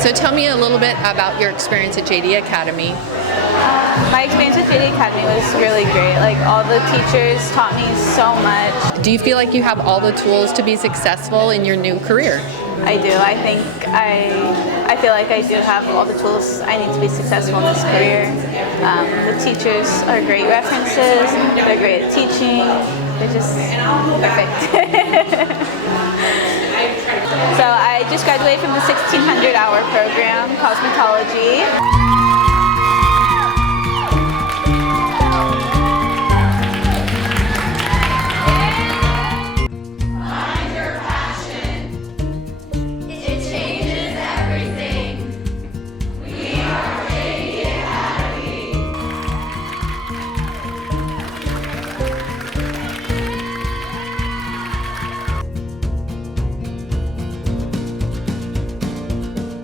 So tell me a little bit about your experience at JD Academy. My experience at JD Academy was really great. Like, all the teachers taught me so much. Do you feel like you have all the tools to be successful in your new career? I do. I feel like I do have all the tools I need to be successful in this career. The teachers are great references. They're great at teaching. They're just perfect. So I just graduated from the 1600-hour program, Cosmetology.